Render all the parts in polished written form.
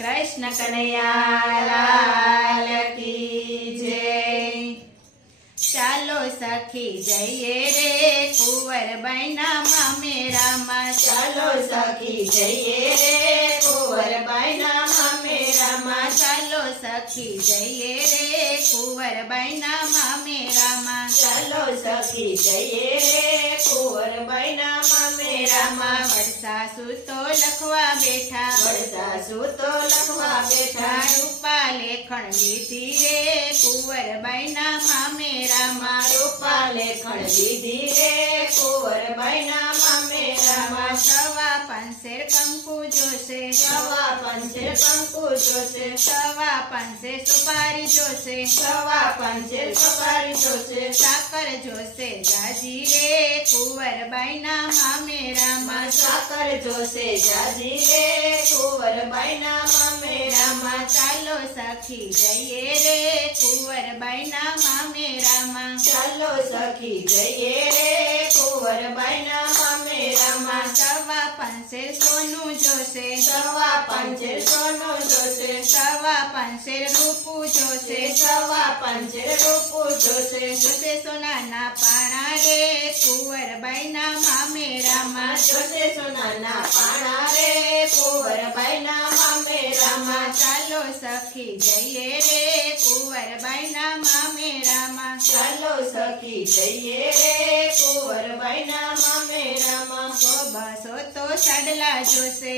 कृष्ण कन्हैया लाल की जय। चालो सखी जइए रे कुंवरबाईना मामेरामा। चालो सखी जइए रे कुंवरबाईना मामेरामा। चालो सखी जइए रे कुंवरबाईना मामेरामा। चालो सखी जइए रे कुंवरबाईना मामेरामा। वरसासु तो लखवा बेठा, वरसासु तो लखवा बेठा। रूपा लेखण लीधी रे कुंवरबाईना मामेरामा। रूपा लेखण लीधी रे कुंवरबाईना मामेरामा। सवा पंसेर कंकु जोसे, सवा पंसेर कंकु जोसे। सवा पंसेर सुपारी जोसे, सवा पंसेर सुपारी जोसे। साकर जोसे जाजी रे कुंवरबाईना मामेरामा। साकर जोसे जाजी रे कुंवरबाईना मामेरामा। चालो सखी जइए रे कुंवरबाईना मामेरामा। चालो सखी जइए रे कुंवरबाईना मामेरामा। सवा पंसेर सोनू जोसे, सवा पंसेर सोनू जोसे। सवा पंसेर रूपू जोसे, सवा पंसेर रूपू जोसे। जोसे सोनाना पाणा रे कुंवरबाईना मामेरामा। जोसे सोनाना पाणा रे कुंवरबाईना मामेरामा। चालो सखी जइए रे कुंवरबाईना मामेरामा। चालो सखी जइए रे कुंवरबाईना मामेरामा। बसो तो सडला जोसे,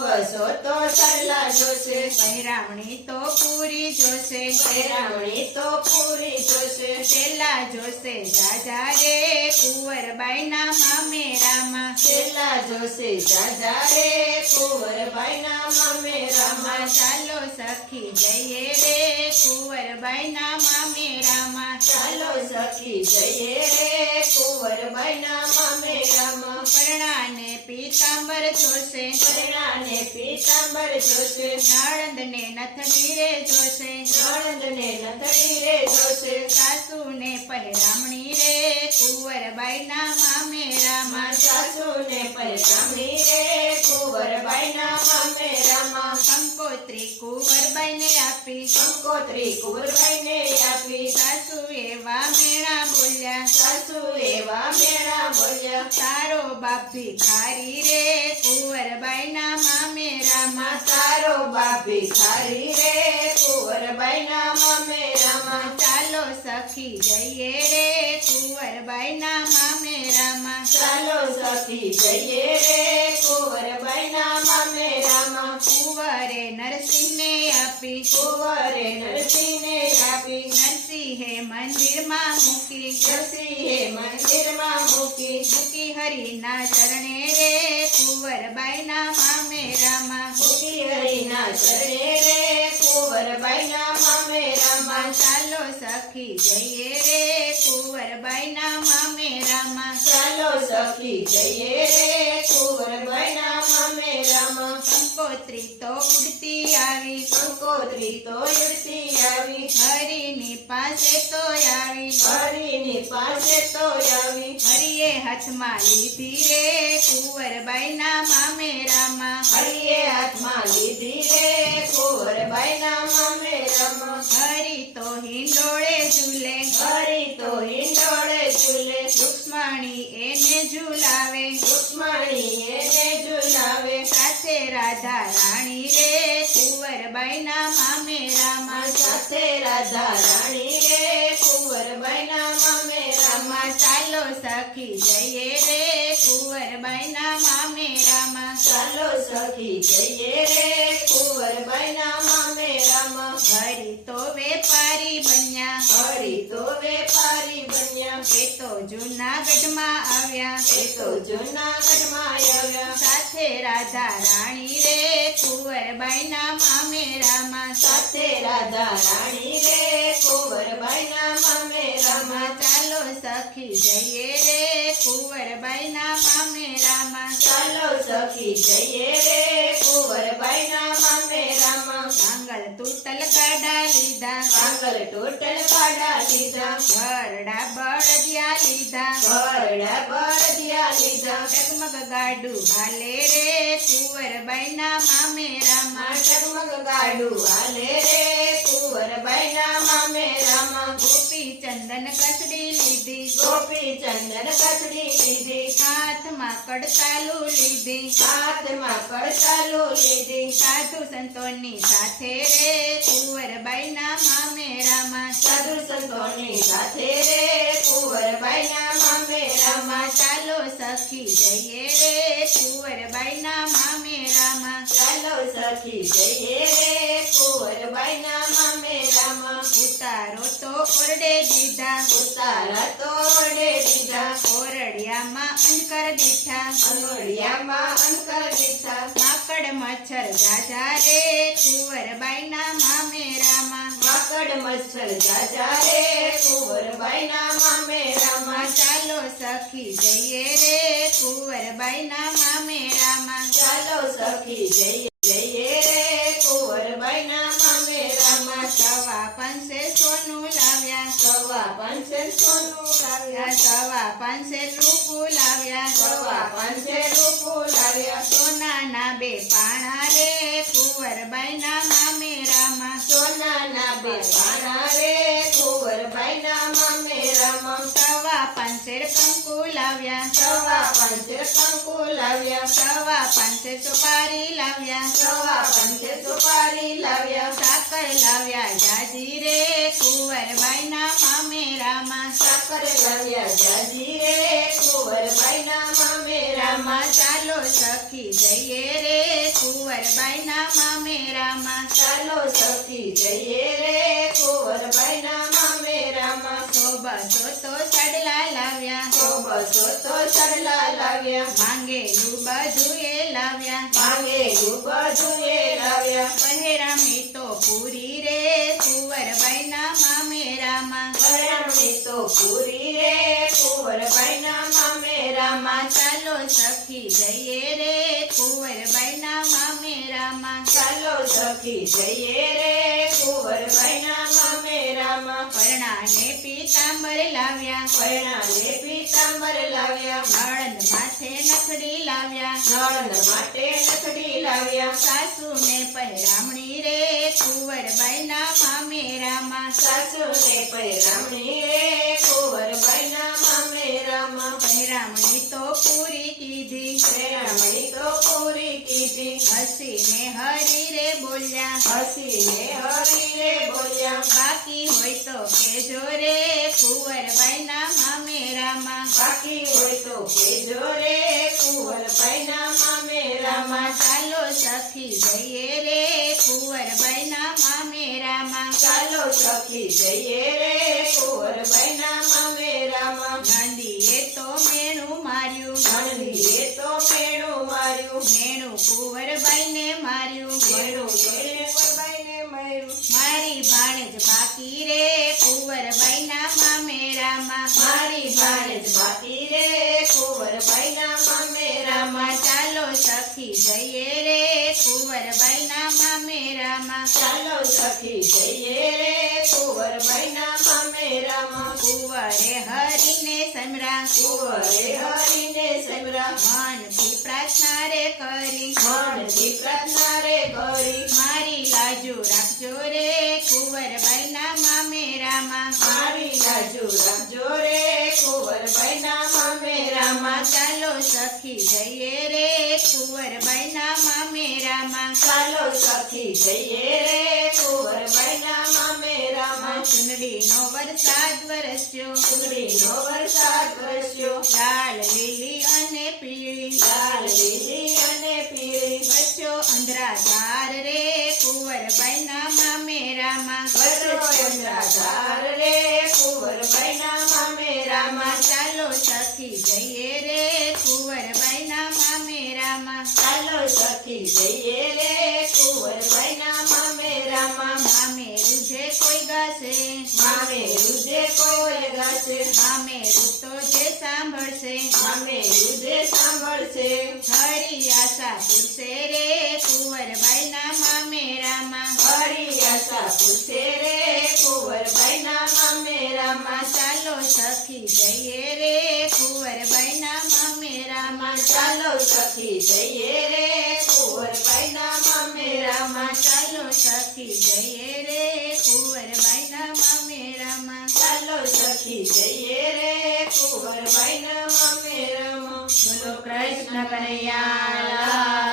बसो तो सडला जोसे। पहिरावणी तो पूरी जोसे, पहिरावणी तो पूरी जोसे। सेला जोसे जाजा रे कुंवरबाईना मामेरामा। सेला जोसे जाजा रे कुंवरबाईना मामेरामा। चालो सखी जइए रे कुंवरबाईना मामेरामा। चालो सखी जइए रे कुंवरबाईना मामेरामा। परणाने पीतांबर जोसे, परणाने पीतांबर जोसे। नळंद ने नथनी रे जोसे, नळंद ने नथनी रे जोसे। सासू ने पहिरामणी रे कुंवरबाईना मामेरामा। सासू ने पहिरामणी रे कुंवरबाईना मामेरामा। कंकोत्री कुंवरबाईने आपी, कंकोत्री कुंवरबाईने आपी। सासू एवा मेणा बोल्या, सासू एवा मेणा बोल्या। तारो बाप भिखारी रे कुंवरबाईना मामेरामा। तारो बाप भिखारी रे कुंवरबाईना मामेरामा। चालो सखी जइए रे कुंवरबाईना मामेरामा। चालो सखी जइए रे कुंवरबाईना मामेरामा। कुंवरे नरसिंहने आपी, कुंवरे नरसिंहने आपी। नरसिंहे मंदिर માં મૂકી, નરસિંહે મંદિરમાં મૂકી। મૂકી હરિના ચરણે રે કુંવરબાઈના મામેરામાં। મૂકી હરિના ચરણે રે કુંવરબાઈના મામેરામાં। ચાલો સખી જઈએ રે કુંવરબાઈના મામેરામાં। ચાલો સખી જઈએ રે કુંવરબાઈના મામેરામાં। કંકોત્રી તો ઉડતી આવી, કંકોત્રી તો ઉડતી આવી। હરિની પાસે તો આવી, હરિની પાસે તો આવી। હરિએ હાથમાં લીધી રે કુંવરબાઈના મામેરામાં। હરિએ હાથમાં લીધી રે કુંવરબાઈના મામેરામાં। હરિ તો હિંડોળે ઝૂલે, હરિ તો હિંડોળે ઝૂલે। રૂક્ષ્મણી એને ઝૂલાવે, રૂક્ષ્મણી એને ઝૂલાવે। સાથે રાધા રાણી રે કુંવરબાઈના મામેરામાં। સાથે રાધા રાણી રે કુંવરબાઈના મામેરામાં। ચાલો સખી જઈએ રે કુંવરબાઈના મામેરામાં। ચાલો સખી જઈએ રે કુંવરબાઈના મામેરામાં। હરિ તો વેપારી બન્યા, હરિ તો વેપારી બન્યા। એ તો જૂનાગઢમાં આવ્યા, એ તો જૂનાગઢમાં આવ્યા। સાથે રાધા રાણી રે કુંવરબાઈના મામેરામાં। સાથે રાધા રાણી રે કુંવરબાઈના મામેરામાં। ચાલો સખી જઈએ રે કુંવરબાઈના મામેરામાં। ચાલો સખી જઈએ રે કુંવરબાઈના મામેરામાં। કાંગલ તૂટલ કાઢા લીધા, કાંગલ તૂટલ કાઢા લીધા। ઘરડા બળદિયા લીધા, ઘરડા બળદિયા લીધા, ડગમગ ગાડું હાલે રે કુંવરબાઈના મામેરામાં, ડગમગ ગાડું હાલે રે કુંવરબાઈના મામેરામાં, ગોપી ચંદન કસડી લીધી, ગોપી ચંદન કસડી લીધી, હાથમાં કડતાલું લીધી, હાથમાં કડતાલું લીધી, સાધુ સંતોની સાથે રે કુંવરબાઈના મામેરામાં, સાધુ સંતોની સાથે રે કુંવરબાઈના મામેરામાં, ચાલો સખી જઈએ રે કુંવરબાઈના મામેરામાં, ચાલો સખી જઈએ રે કુંવરબાઈના મામેરામાં, ઉતારો તો ઓરડે દીધા, ઉતારા તો ઓરડે દીધા, ઓરડિયામાં અંકર દીઠા, અંગડિયામાં અંકર દીધા, માકડ મચ્છર જાજા રે કુંવરબાઈના મામેરામાં, માકડ મચ્છર જાજા રે કુંવરબાઈના મામેરામાં, ચાલો સખી જઈએ રે કુંવરબાઈના મામેરામાં, ચાલો સખી જઈએ રે કુંવરબાઈના મામેરામાં, સવા પાંચે સોનું લાવ્યા, સવા પાંચે સોનું લાવ્યા, સવા પાંચે રૂપું લાવ્યા, સવા પાંચે રૂપું લાવ્યા, સોનાના બે પાણા રે કુંવરબાઈના મામેરામાં, સોનાના બે પાણા રે કુંવરબાઈના મામેરામાં, સવા પાંચે કંકુ લાવ્યા, સવા પાંચે કંકુ લાવ્યા, સવા પાંચે સુપારી લાવ્યા, સવા પાંચે સુપારી લાવ્યા, સાકર લાવ્યા જાજી રે કુંવરબાઈના મામેરામાં, સાકર લાવ્યા જાજી રે કુંવરબાઈના મામેરામાં, ચાલો સખી જઈએ રે કુંવરબાઈના મામેરામાં, ચાલો સખી જઈએ રે કુંવરબાઈના મામેરામાં, બસો તો સડલા લાવ્યા, બસો તો સડલા લાવ્યા, માંગેલું બધું એ લાવ્યા, માંગેલું બધું એ લાવ્યા, પહેરામી તો પૂરી રે કુંવરબાઈના મામેરામાં, પરમણી તો પૂરી રે કુંવરબાઈના મામેરામાં, ચાલો સખી જઈએ રે કુંવરબાઈના મામેરામાં, ચાલો સખી જઈએ રે કુંવરબાઈના મામેરામાં, પરણાને પીતાંબર લાવ્યા, પરણાને પીતાંબર લાવ્યા, નળદ માથે નખડી લાવ્યા, નળદ માટે નખડી લાવ્યા, સાસુને પહેરામણી રે કુંવરબાઈના મામેરામાં, સાસુને પહેરામણી રે કુંવરબાઈના મામેરામાં, પહેરામણી તો પૂરી કીધી, પહેરામણી તો પૂરી કીધી, હસીને હરી રે બોલ્યા, હસીને હરી રે બોલ્યા, બાકી હોય તો કેજો રે કુંવરબાઈના મામેરામાં, બાકી હોય તો કેજો રે કુંવરબાઈના મામેરામાં, ચાલો સખી જઈએ રે કુંવરબાઈના મામેરામાં, ચાલો સખી જઈએ રે કુંવરબાઈના મામેરામાં, નંદીએ તો મેણું માર્યું, નંદીએ તો મેણું માર્યું, મેણું કુંવરબાઈને માર્યું, મેણું કુંવરબાઈને માર્યું, મારી ભાણેજ બાકી રે કુંવરબાઈના મામેરામાં, મારી ભાણેજ બાકી રે કુંવરબાઈના મામેરામાં, ચાલો સખી જઈએ રે કુંવરબાઈના મામેરામાં, ચાલો સખી જઈએ રે કુંવરબાઈના મામેરામાં, કુંવરે હરીને સમરા, કુંવરે હરીને સમરા, મનથી પ્રાર્થના રે કરી, મનથી પ્રાર્થના રે કરી, મારી લાજુ રાખજો રે કુંવરબાઈના મામેરામાં, મારી લાજુ રાખજો રે કુંવરબાઈના મામેરામાં, ચાલો સખી જઈએ રે કુંવરબાઈના મામેરામાં, ચાલો સખી જઈએ રે કુંવરબાઈના મામેરામાં, ચુંદડીનો વરસાદ વરસ્યો, ચૂંદડીનો વરસાદ વરસ્યો, લાલ લીલી અને પીળી, લાલ લીલી અને પીળી, વચ્ચો અંધરાધાર રે કુંવરબાઈના મામેરામાં, વરસો અંધાધાર રે કુંવરબાઈના મામેરામાં, ચાલો સખી જઈએ રે કુંવરબાઈના મામેરામાં, ચાલો સખી જઈએ રે કુંવરબાઈના મામેરામાં, મામેરું જે કોઈ ગાશે, મામેરું જે કોઈ ગાશે મામેરું તો જે સાંભળશે મામેરું જે સાંભળશે હરી આશા પૂરશે રે કુંવરબાઈના મામેરામાં હરી આશા પૂછે રે કુંવરબાઈના મામેરામાં ચાલો સખી જઈએ રે કુંવરબાઈના મામેરામાં ચાલો સખી જઈએ રે કુંવરબાઈના મામેરામાં ચાલો સખી જઈએ રે કુંવરબાઈના મામેરામાં ચાલો સખી જઈએ રે કુંવરબાઈના મામેરામાં બોલો કૃષ્ણ કનૈયા